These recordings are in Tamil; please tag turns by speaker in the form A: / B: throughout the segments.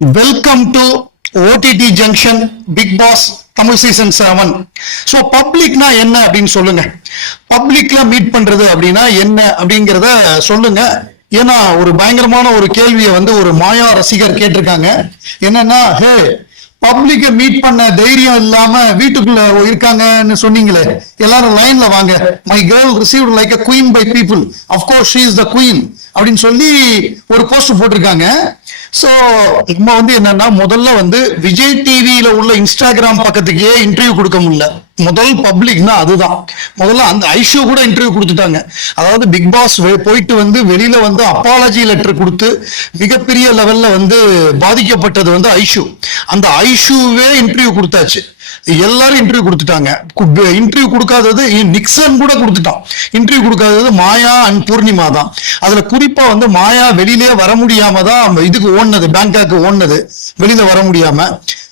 A: Welcome to OTT junction Bigg Boss Tamil season seven so பப்ளிக்னா என்ன அப்படின்னு சொல்லுங்க. பப்ளிக்ல மீட் பண்றது அப்படின்னா என்ன அப்படிங்கிறத சொல்லுங்க. ஏன்னா ஒரு பயங்கரமான ஒரு கேள்வியை வந்து ஒரு மாயா ரசிகர் கேட்டிருக்காங்க. என்னன்னா ஹே பப்ளிக்க மீட் பண்ண தைரியம் இல்லாம வீட்டுக்குள்ள இருக்காங்கன்னு சொன்னீங்களே. எல்லாரும் லைன்ல வாங்க. My girl receive like a queen by people of course she is the queen அப்படின்னு சொல்லி ஒரு போஸ்ட் போட்டிருக்காங்க. சோ நம்ம வந்து என்னன்னா முதல்ல வந்து விஜய் டிவியில உள்ள இன்ஸ்டாகிராம் பக்கத்துக்கே இன்டர்வியூ கொடுக்க முடியல. முதல் பப்ளிக்னா அதுதான். முதல்ல அந்த ஐஷோ கூட இன்டர்வியூ கொடுத்துட்டாங்க. அதாவது பிக் பாஸ் போயிட்டு வந்து வெளியில வந்து அப்பாலஜி லெட்டர் கொடுத்து மிகப்பெரிய லெவல்ல வந்து பாதிக்கப்பட்டது வந்து ஐஷு. அந்த ஐஷுவே இன்டர்வியூ கொடுத்தாச்சு. எல்லாரும் இன்டர்வியூ கொடுத்துட்டாங்க. இன்டர்வியூ கொடுக்காதது நிக்சன் கூட கொடுத்துட்டான். இன்டர்வியூ கொடுக்காதது மாயா அண்ட் பூர்ணிமா தான். அதுல குறிப்பா வந்து மாயா வெளியிலே வர முடியாம தான் இதுக்கு ஓடினது பேங்காக்கு ஓடினது. வெளியில வர முடியாம.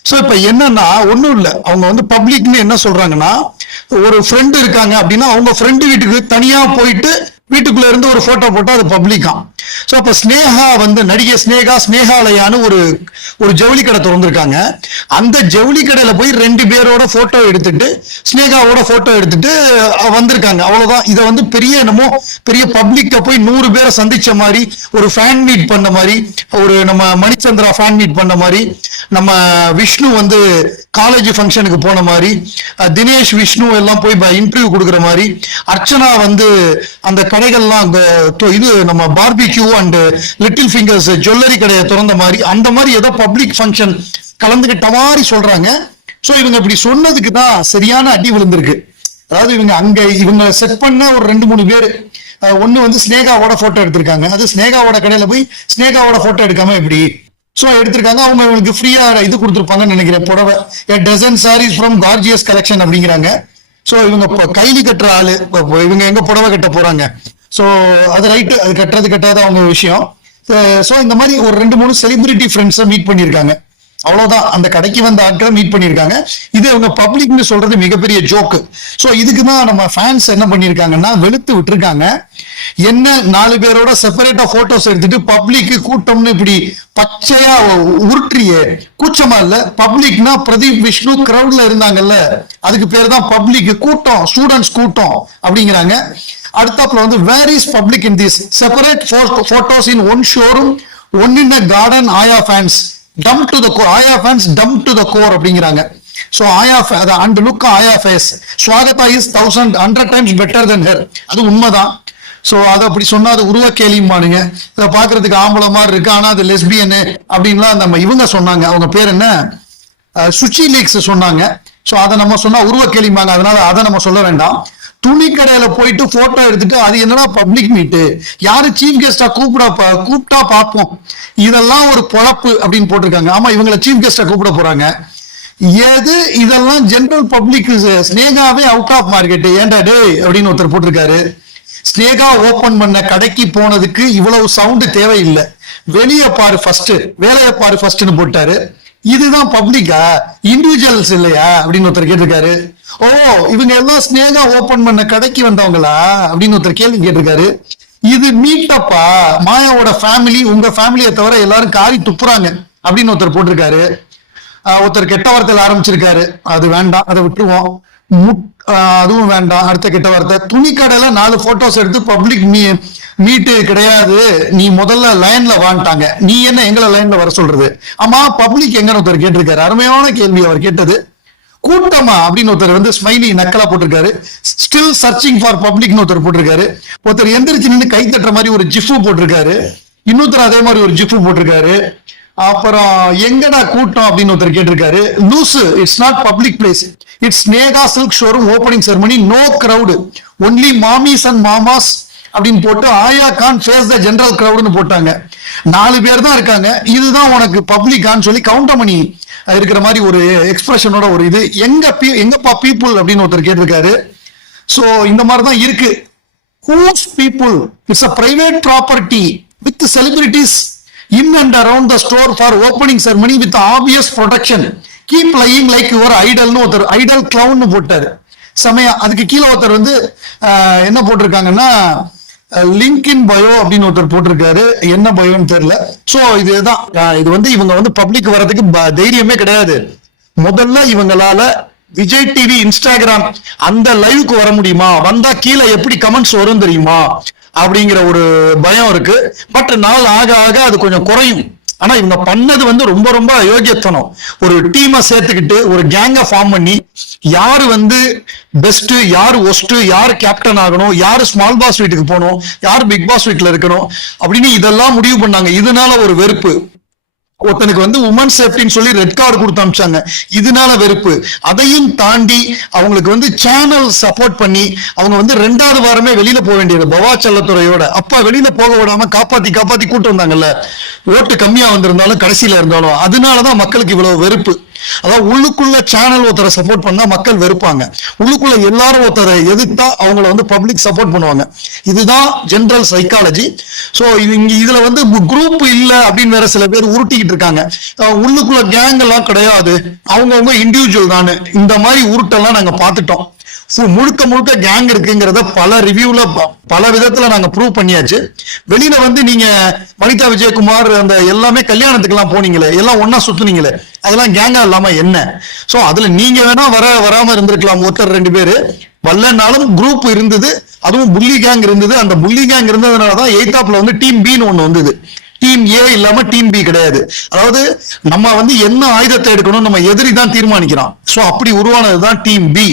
A: சோ இப்ப என்னன்னா ஒண்ணும் இல்ல. அவங்க வந்து பப்ளிக்னு என்ன சொல்றாங்கன்னா ஒரு ஃப்ரெண்டு இருக்காங்க அப்படின்னா அவங்க ஃப்ரெண்டு வீட்டுக்கு தனியா போயிட்டு வீட்டுக்குள்ள இருந்து ஒரு போட்டோ போட்டா அது பப்ளிக்கா ஸோ அப்ப ஸ்னேகா வந்து நடிகை ஸ்னேகா ஸ்னேகாலயான்னு ஒரு ஒரு ஜவுளி கடை திறந்திருக்காங்க. அந்த ஜவுளி கடையில போய் ரெண்டு பேரோட போட்டோ எடுத்துட்டு ஸ்னேகாவோட போட்டோ எடுத்துட்டு வந்திருக்காங்க. அவ்வளவுதான். இதை வந்து பெரிய என்னமோ பெரிய பப்ளிக்க போய் நூறு பேரை சந்திச்ச மாதிரி ஒரு ஃபேன் மீட் பண்ண மாதிரி ஒரு நம்ம மணிச்சந்திரா ஃபேன் மீட் பண்ண மாதிரி நம்ம விஷ்ணு வந்து காலேஜ் ஃபங்க்ஷனுக்கு போன மாதிரி தினேஷ் விஷ்ணு எல்லாம் போய் இன்டர்வியூ கொடுக்குற மாதிரி அர்ச்சனா வந்து அந்த கடைகள்லாம் அந்த தொ- இது நம்ம barbecue and little fingers jewellery கடையை திறந்த மாதிரி அந்த மாதிரி ஏதோ பப்ளிக் ஃபங்க்ஷன் கலந்துகிட்ட மாதிரி சொல்றாங்க. ஸோ இவங்க இப்படி சொன்னதுக்கு தான் சரியான அடி விழுந்திருக்கு. அதாவது இவங்க அங்க இவங்க செட் பண்ண ஒரு ரெண்டு மூணு பேர் ஒன்னு வந்து ஸ்னேகாவோட போட்டோ எடுத்திருக்காங்க. அது ஸ்னேகாவோட கடையில போய் ஸ்னேகாவோட போட்டோ எடுக்காம எப்படி சோ எடுத்திருக்காங்க. அவங்க இவங்களுக்கு ஃப்ரீயா இது கொடுத்துருப்பாங்கன்னு நினைக்கிறேன். புடவை. Dozen saris from gorgeous collection அப்படிங்கிறாங்க. சோ இவங்க இப்ப கைலி கட்டுற ஆளு. இவங்க எங்க புடவை கட்ட போறாங்க? சோ அது ரைட்டு அது கட்டுறது கட்டாத அவங்க விஷயம். சோ இந்த மாதிரி ஒரு ரெண்டு மூணு செலிபிரிட்டி ஃப்ரெண்ட்ஸை மீட் பண்ணியிருக்காங்க. அவ்வளவுதான். அந்த கடைக்கு வந்த ஆட்களை மீட் பண்ணியிருக்காங்க. இது அவங்க பப்ளிக்னு சொல்றது மிகப்பெரிய ஜோக்கு ஸோ இதுக்கு தான் நம்ம ஃபேன்ஸ் என்ன பண்ணியிருக்காங்கன்னா வெளுத்து விட்டுருக்காங்க. என்ன நாலு பேரோட செப்பரேட்டா போட்டோஸ் எடுத்துட்டு பப்ளிக் கூட்டம்னு இப்படி பச்சையா உருட்டிய. கூச்சமா இல்ல. பப்ளிக்னா பிரதீப் விஷ்ணு கிரௌட்ல இருந்தாங்கல்ல. அதுக்கு பேர் தான் பப்ளிக் கூட்டம் ஸ்டூடெண்ட்ஸ் கூட்டம் அப்படிங்கிறாங்க. அடுத்தாப்புல வந்து where is public in this separate photos in one showroom one in a garden aaya fans dumb to the core aaya fans dumb to the core அப்படிங்கிறாங்க. So aaya and look aaya face Swagatha is thousand hundred times better then her அது உண்மைதான். ஸோ அதை அப்படி சொன்னா அது உருவ கேலியுமானுங்க இதை பார்க்கறதுக்கு ஆம்பளை மாதிரி இருக்கு. ஆனால் அது லெஸ்பியனு அப்படின்லாம் நம்ம இவங்க சொன்னாங்க. அவங்க பேர் என்ன? சுச்சி லீக்ஸ் சொன்னாங்க. ஸோ அதை நம்ம சொன்னா உருவ கேலிம்பாங்க. அதனால அதை நம்ம சொல்ல வேண்டாம். துணி கடையில போயிட்டு போட்டோ எடுத்துட்டு அது என்னன்னா பப்ளிக் மீட்டு யாரு சீஃப் கெஸ்டா கூப்பிட கூப்பிட்டா பார்ப்போம். இதெல்லாம் ஒரு பொழப்பு அப்படின்னு போட்டிருக்காங்க. ஆமா இவங்களை சீஃப் கெஸ்டா கூப்பிட போறாங்க. எது? இதெல்லாம் ஜென்ரல் பப்ளிக் ஸ்னேகாவே அவுட் ஆஃப் மார்க்கெட் ஏன்டா டேய்? அப்படின்னு ஒருத்தர் போட்டிருக்காரு. ஸ்னேகா ஓபன் பண்ண கடைக்கு போனதுக்கு இவ்வளவு சவுண்டு தேவையில்லை. வெளியே பாரு ஃபர்ஸ்ட் வேலையை பாரு ஃபர்ஸ்ட்னு போட்டாரு. இதுதான் பப்ளிக்கா இண்டிவிஜுவல்ஸ் இல்லையா? அப்படின்னு ஒருத்தர் கேட்டிருக்காரு. ஓ இவங்க எல்லாம் ஸ்னேகா ஓபன் பண்ண கடைக்கு வந்தவங்களா? அப்படின்னு ஒருத்தர் கேள்வி கேட்டிருக்காரு. இது மீட்டப்பா மாயாவோட ஃபேமிலி உங்க ஃபேமிலியை தவிர எல்லாரும் காரி துப்புறாங்க. அப்படின்னு ஒருத்தர் போட்டிருக்காரு. ஒருத்தர் கெட்ட வார்த்தையில ஆரம்பிச்சிருக்காரு. அது வேண்டாம் அதை விட்டுருவோம். முட்- அதுவும் வேண்டாம் அடுத்த கெட்ட வார்த்தை. துணி கடையில நாலு போட்டோஸ் எடுத்து பப்ளிக் மீ மீட்டு கிடையாது. நீ முதல்ல லைன்ல வான்ட்டாங்க. நீ என்ன எங்களை லைன்ல வர சொல்றது? ஆமா பப்ளிக் எங்கன்னு ஒருத்தர் கேட்டிருக்காரு. அருமையான கேள்வி அவர் கேட்டது. கூட்டமா அப்படின்னு ஒருத்தர் வந்து ஸ்மைலி நக்கலா போட்டிருக்காரு. ஸ்டில் சர்ச்சிங் ஃபார் பப்ளிக்னு ஒருத்தர் போட்டிருக்காரு. ஒருத்தர் எந்திரிச்சு நின்று கை தட்டுற மாதிரி ஒரு ஜிஃபு போட்டிருக்காரு. இன்னொருத்தர் அதே மாதிரி ஒரு ஜிஃபு போட்டிருக்காரு. அப்புறம் எங்கடா கூட்டம் அப்படின்னு ஒருத்தர் கேட்டிருக்காரு. லூசு it's not public place it's Neha silk showroom opening ceremony no crowd only mamis and mamas அப்படின்னு போட்டு aaya can face the general கிரவுட்னு போட்டாங்க. நாலு பேர் தான் இருக்காங்க. இதுதான் உனக்கு பப்ளிக்கான்னு சொல்லி கவுண்டர் இருக்கிற மாதிரி ஒரு எக்ஸ்பிரஷனோட ஒரு இது எங்க பீ எங்கப்பா பீப்புள் அப்படின்னு ஒருத்தர் கேட்டிருக்காரு ஸோ இந்த மாதிரி தான் இருக்கு whose people it's a private property with celebrities in and around the store for opening ceremony with obvious production keep lying like your ஐடல்னு ஒருத்தர் ஐடல் கிளவுன்னு போட்டாரு செமையா அதுக்கு கீழே ஒருத்தர் வந்து என்ன போட்டிருக்காங்கன்னா லிங்க் இன் பயோ அப்படின்னு ஒருத்தர் போட்டிருக்காரு. என்ன பயோன்னு தெரியல. சோ இதுதான். இது வந்து இவங்க வந்து பப்ளிக் வர்றதுக்கு ப- தைரியமே கிடையாது. முதல்ல இவங்களால விஜய் டிவி இன்ஸ்டாகிராம் அந்த லைவுக்கு வர முடியுமா? வந்தா கீழே எப்படி கமெண்ட்ஸ் வரும் தெரியுமா? அப்படிங்கிற ஒரு பயம் இருக்கு. பட் நாள் ஆக ஆக அது கொஞ்சம் குறையும். ஆனா இவங்க பண்ணது வந்து ரொம்ப ரொம்ப அயோக்கியத்தனம். ஒரு டீமை சேர்த்துக்கிட்டு ஒரு கேங்க ஃபார்ம் பண்ணி யாரு வந்து பெஸ்ட் யாரு ஒஸ்ட் யாரு கேப்டன் ஆகணும் யாரு ஸ்மால் பாஸ் வீட்டுக்கு போகணும் யார் பிக் பாஸ் வீட்ல இருக்கணும் அப்படின்னு இதெல்லாம் முடிவு பண்ணாங்க. இதனால ஒரு வெறுப்பு. ஒருத்தனுக்கு வந்து உமன் சேஃப்டின்னு சொல்லி ரெட் கார்டு கொடுத்து அமிச்சாங்க. இதனால வெறுப்பு. அதையும் தாண்டி அவங்களுக்கு வந்து சேனல் சப்போர்ட் பண்ணி அவங்க வந்து ரெண்டாவது வாரமே வெளியில போக வேண்டியது. பவா செல்லத்துறையோட. அப்பா வெளியில போக விடாம காப்பாத்தி காப்பாத்தி கூட்டு வந்தாங்கல்ல. ஓட்டு கம்மியா வந்திருந்தாலும் கடைசியில இருந்தாலும். அதனாலதான் மக்களுக்கு இவ்வளவு வெறுப்பு. அதாவது உள்ளுக்குள்ள சேனல் ஒருத்தரை சப்போர்ட் பண்ணா மக்கள் வெறுப்பாங்க. உள்ளுக்குள்ள எல்லாரும் ஒருத்தரை எதிர்த்தா அவங்கள வந்து பப்ளிக் சப்போர்ட் பண்ணுவாங்க. இதுதான் ஜென்ரல் சைக்காலஜி சோ இது இங்க இதுல வந்து குரூப் இல்லை அப்படின்னு வேற சில பேர் உருட்டிக்கிட்டு இருக்காங்க. உள்ளுக்குள்ள கேங் எல்லாம் கிடையாது. அவங்கவுங்க இண்டிவிஜுவல் தானு. இந்த மாதிரி உருட்டெல்லாம் நாங்க பார்த்துட்டோம். முழுக்க முழுக்க கேங் இருக்குங்கிறத பல ரிவ்யூல பல விதத்துல நாங்க ப்ரூவ் பண்ணியாச்சு. வெளியில வந்து நீங்க வனிதா விஜயகுமார் அந்த எல்லாமே கல்யாணத்துக்கு எல்லாம் போனீங்களே எல்லாம் ஒன்னா சுத்துனீங்களே அதெல்லாம் கேங்கா இல்லாம என்ன? சோ அதுல நீங்க வேணா வர வராம இருந்திருக்கலாம் ஒருத்தர் ரெண்டு பேரு. வரலனாலும் குரூப் இருந்தது அதுவும் புள்ளி கேங் இருந்தது. அந்த புள்ளி கேங் இருந்ததுனாலதான் எய்தாப்ல வந்து டீம் பின்னு ஒண்ணு வந்தது. டீம் ஏ இல்லாம டீம் பி கிடையாது. அதாவது நம்ம வந்து என்ன ஆயுதத்தை எடுக்கணும் நம்ம எதிரி தான் தீர்மானிக்கிறோம். சோ அப்படி உருவானதுதான் டீம் பி